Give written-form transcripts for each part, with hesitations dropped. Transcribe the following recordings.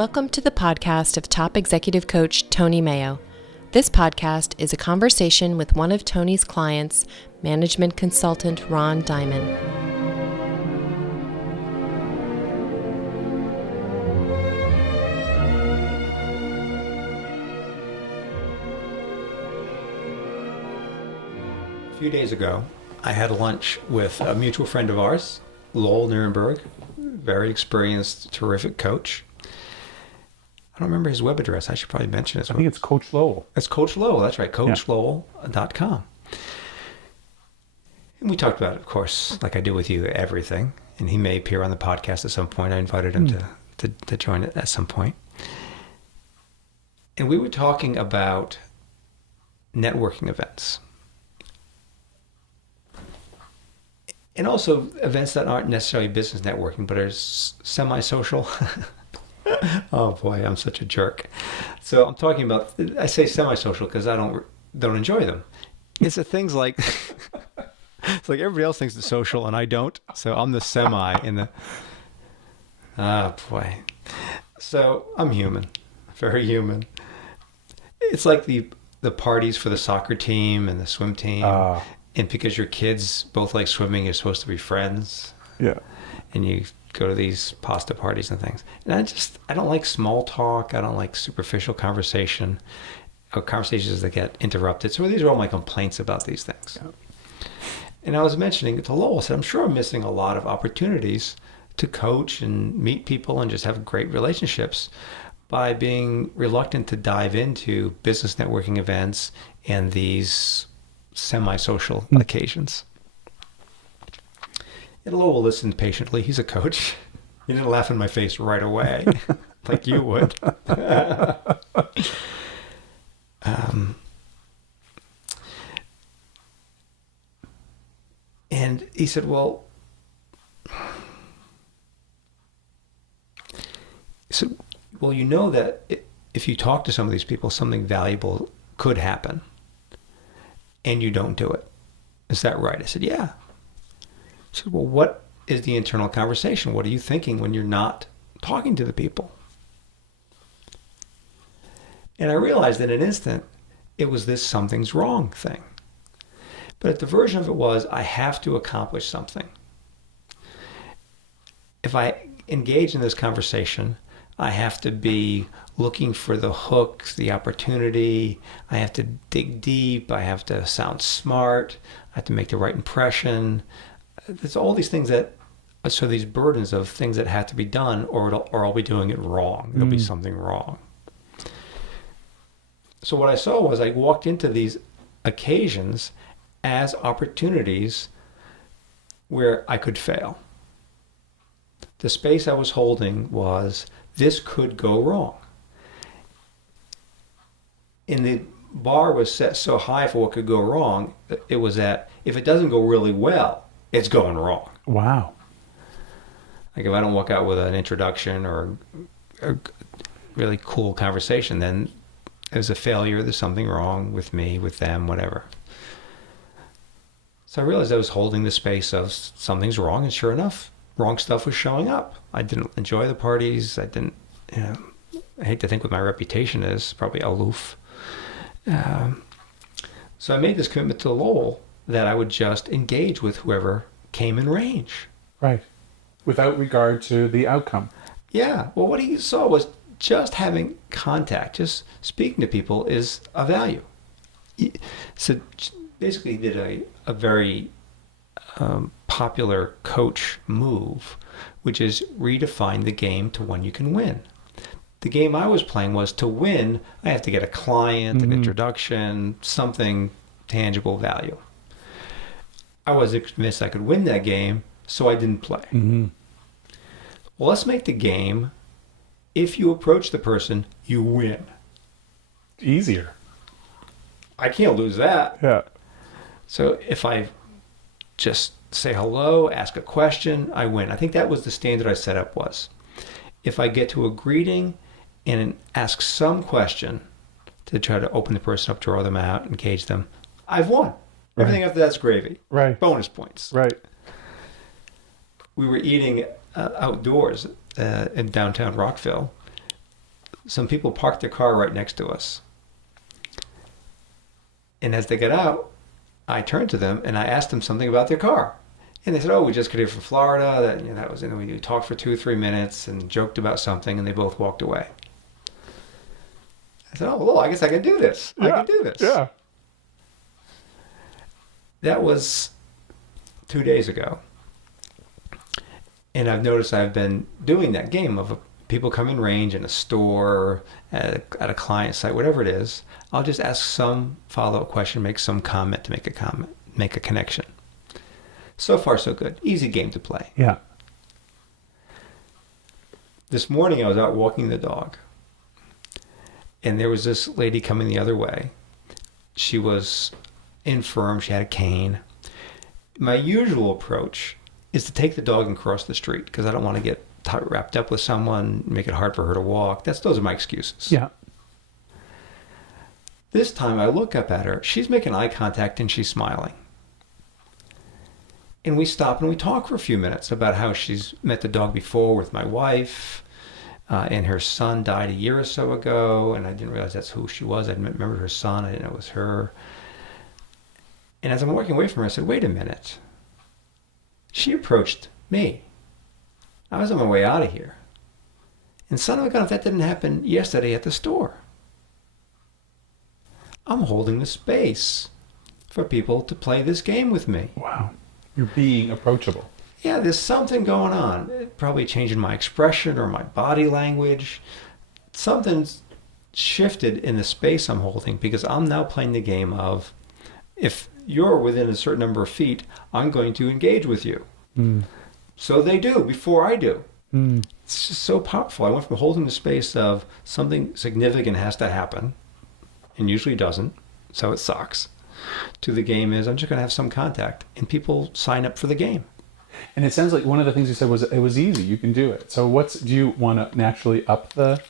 Welcome to the podcast of top executive coach Tony Mayo. This podcast is a conversation with one of Tony's clients, management consultant Ron Dimon. A few days ago, I had lunch with a mutual friend of ours, Lowell Nirenberg, very experienced, terrific coach. I don't remember his web address. I should probably mention it. I think it's Coach Lowell. It's Coach Lowell. That's right, coachlowell.com. And we talked about, of course, like I do with you, everything. And he may appear on the podcast at some point. I invited him to join it at some point. And we were talking about networking events. And also events that aren't necessarily business networking, but are semi-social. Oh boy, I'm such a jerk. So I'm talking about, I say semi-social because I don't enjoy them. It's the things like, it's like everybody else thinks it's social and I don't. So I'm the semi in the, boy. So I'm human, very human. It's like the parties for the soccer team and the swim team. And because your kids both like swimming, you're supposed to be friends. Yeah. And you go to these pasta parties and things. And I don't like small talk. I don't like superficial conversation or conversations that get interrupted. So these are all my complaints about these things. Yeah. And I was mentioning it to Lowell. I said, I'm sure I'm missing a lot of opportunities to coach and meet people and just have great relationships by being reluctant to dive into business networking events and these semi-social occasions. And Lowell listened patiently. He's a coach. He didn't laugh in my face right away, like you would. And he said, well, you know that if you talk to some of these people, something valuable could happen, and you don't do it. Is that right? I said, yeah. I said, well, what is the internal conversation? What are you thinking when you're not talking to the people? And I realized in an instant, it was this something's wrong thing. But the version of it was, I have to accomplish something. If I engage in this conversation, I have to be looking for the hooks, the opportunity. I have to dig deep. I have to sound smart. I have to make the right impression. There's all these things so these burdens of things that have to be done, or I'll be doing it wrong. There'll be something wrong. So what I saw was I walked into these occasions as opportunities where I could fail. The space I was holding was, this could go wrong. And the bar was set so high for what could go wrong, it was that if it doesn't go really well, it's going wrong. Wow. Like if I don't walk out with an introduction or a really cool conversation, then there's a failure, there's something wrong with me, with them, whatever. So I realized I was holding the space of something's wrong, and sure enough, wrong stuff was showing up. I didn't enjoy the parties. I didn't, I hate to think what my reputation is, probably aloof. So I made this commitment to Lowell that I would just engage with whoever came in range. Right. Without regard to the outcome. Yeah. Well, what he saw was just having contact, just speaking to people is a value. So basically he did a very popular coach move, which is redefine the game to when you can win. The game I was playing was to win, I have to get a client, an introduction, something tangible value. I wasn't convinced I could win that game, so I didn't play. Well, let's make the game, if you approach the person, you win. Easier. I can't lose that. Yeah. So if I just say hello, ask a question, I win. I think that was the standard I set up was. If I get to a greeting and ask some question to try to open the person up, draw them out, engage them, I've won. Right. Everything after that's gravy. Right. Bonus points. Right. We were eating outdoors in downtown Rockville, some people parked their car right next to us. And as they got out, I turned to them and I asked them something about their car. And they said, "Oh, we just got here from Florida." That was, we talked for 2 or 3 minutes and joked about something, and they both walked away. I said, "Oh, well, I guess I can do this. I can do this." Yeah. That was 2 days ago. And I've noticed I've been doing that game of people come in range in a store, at a client site, whatever it is. I'll just ask some follow-up question, make some comment to make a connection. So far, so good. Easy game to play. Yeah. This morning, I was out walking the dog, and there was this lady coming the other way. She was infirm. She had a cane. My usual approach is to take the dog and cross the street because I don't want to get wrapped up with someone, make it hard for her to walk. Those are my excuses. Yeah. This time, I look up at her. She's making eye contact, and she's smiling. And we stop and we talk for a few minutes about how she's met the dog before with my wife, and her son died a year or so ago, and I didn't realize that's who she was. I didn't remember her son. I didn't know it was her. And as I'm walking away from her, I said, "Wait a minute." She approached me. I was on my way out of here. And son of a gun, if that didn't happen yesterday at the store. I'm holding the space for people to play this game with me. Wow. You're being approachable. Yeah, there's something going on. Probably changing my expression or my body language. Something's shifted in the space I'm holding because I'm now playing the game of, if you're within a certain number of feet, I'm going to engage with you. Mm. So they do before I do. Mm. It's just so powerful. I went from holding the space of something significant has to happen, and usually doesn't, so it sucks, to the game is I'm just going to have some contact, and people sign up for the game. And it sounds like one of the things you said was it was easy. You can do it. So do you want to naturally up the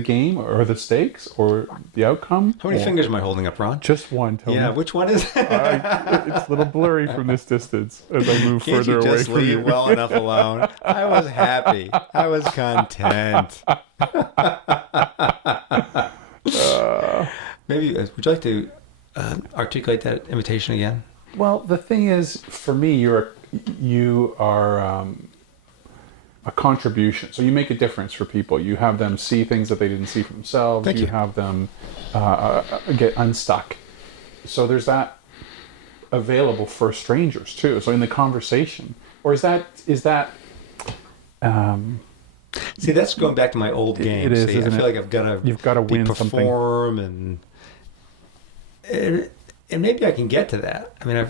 game or the stakes or the outcome? How many fingers am I holding up, Ron? Just one, Tony. Yeah, which one is it? It's a little blurry from this distance as I move Can't further you away just from leave you. well enough alone? I was happy. I was content. Maybe, would you like to articulate that invitation again? Well, the thing is, for me, you are a contribution. So you make a difference for people. You have them see things that they didn't see for themselves. Thank you. Have them get unstuck. So there's that available for strangers too. So in the conversation, or is that? See, that's going back to my old game. It is, See, isn't I feel it? like I've got to You've got to win perform something. and maybe I can get to that. I mean,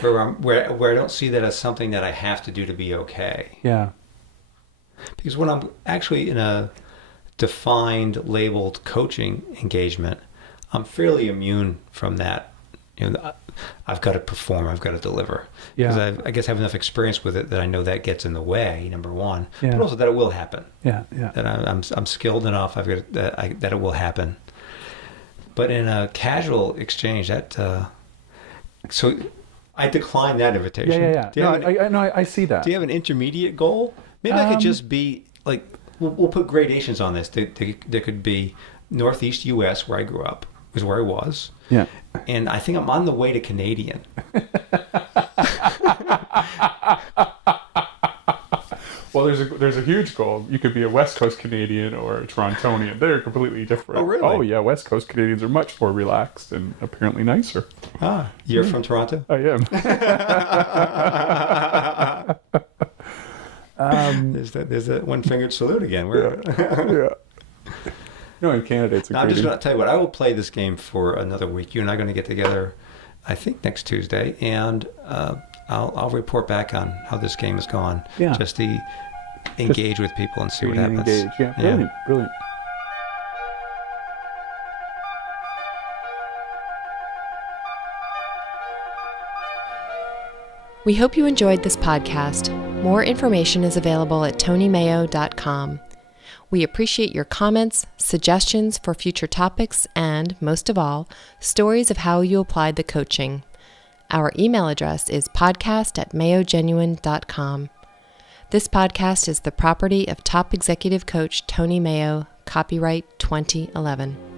where I don't see that as something that I have to do to be okay. Yeah. Because when I'm actually in a defined, labeled coaching engagement, I'm fairly immune from that. I've got to perform, I've got to deliver. Yeah. Because I guess I have enough experience with it that I know that gets in the way, number one. Yeah. But also that it will happen. Yeah. Yeah. That I'm skilled enough. That it will happen. But in a casual exchange, so I decline that invitation. Yeah. I see that. Do you have an intermediate goal? Maybe I could just be like, we'll put gradations on this. There could be Northeast U.S. where I grew up, is where I was. Yeah. And I think I'm on the way to Canadian. Well, there's a huge goal. You could be a West Coast Canadian or a Torontonian. They're completely different. Oh, really? Oh, yeah. West Coast Canadians are much more relaxed and apparently nicer. Ah, you're from Toronto? I am. There's that one-fingered salute again. Yeah. No, in Canada, it's a I'm great... just going to tell you what, I will play this game for another week. You and I are going to get together, I think, next Tuesday, and I'll report back on how this game has gone. Yeah. Just to engage with people and see what happens. Engage. Yeah, brilliant. We hope you enjoyed this podcast. More information is available at tonymayo.com. We appreciate your comments, suggestions for future topics, and, most of all, stories of how you applied the coaching. Our email address is podcast@mayogenuine.com. This podcast is the property of top executive coach Tony Mayo, Copyright 2011.